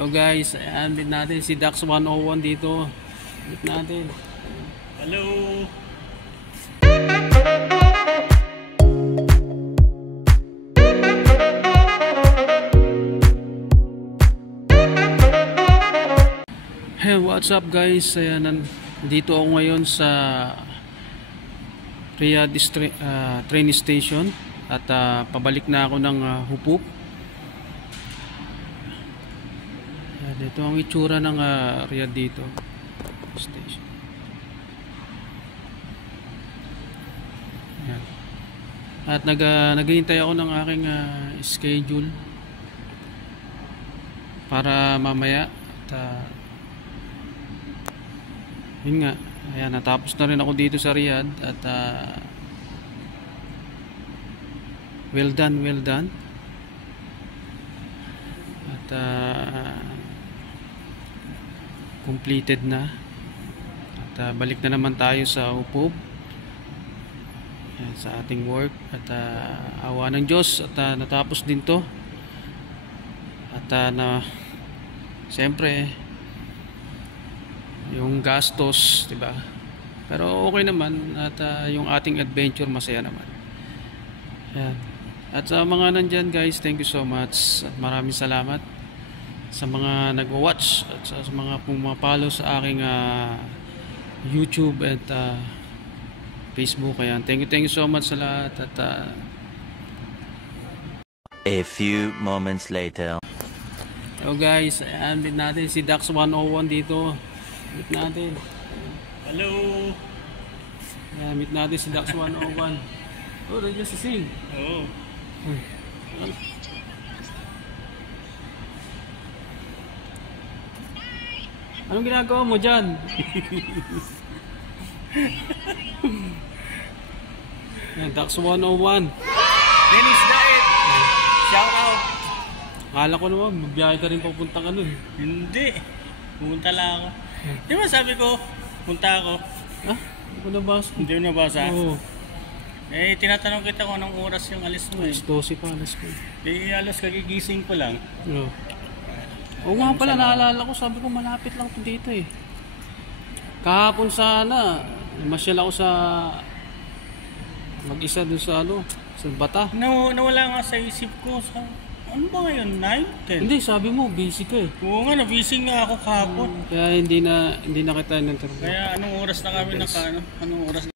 Hello guys, ayan din natin si Dax 101 dito. Meet natin. Hello. Hey, what's up guys? Ayan, dito ako ngayon sa Riyadh train station at pabalik na ako ng Hupuk. Ito ang itsura ng Riyadh dito station. Ayan. At naghihintay ako ng aking schedule para mamaya at yun nga, ayan, natapos na rin ako dito sa Riyadh at well done at completed na at balik na naman tayo sa Hupuk, sa ating work at awa ng Diyos at natapos din to at siyempre yung gastos, diba? Pero okay naman at yung ating adventure masaya naman. Ayan. At sa mga nandyan guys, thank you so much at maraming salamat sa mga nag-watch at sa mga pumapalo sa aking YouTube at Facebook. Ayan. Thank you so much sa lahat at a few moments later. hello guys, ayan din natin si Dax 101 dito. Meet natin. Hello. Ayan, meet natin si Dax 101. Oh, nandiyan si Sing. Oo. Anong ginagawa mo dyan? Ayan, Dax 101. Dennis Diet. Shout out. Akala ko naman, magbiyahe ka rin papunta ka nun. Hindi. Pumunta lang ako. Di ba sabi ko, punta ako. Ah? Hindi ko nabasa. Hindi mo nabasa? Oo. Eh, tinatanong kita kung anong oras yung alis mo eh. Alas 12 pa, alas ko. Eh, alas kagigising ko lang. Oo. Oo nga pala, naalala ko, sabi ko malapit lang ito dito eh. Kahapon sana, masyal ako sa mag-isa dun sa sa Bata. Nawala nga sa isip ko. Ano ba ngayon? 9? 10? Hindi, sabi mo, busy ka eh. Oo nga, na-busy nga ako kahapon. Kaya hindi na kita in-interview. Kaya anong oras na kami anong oras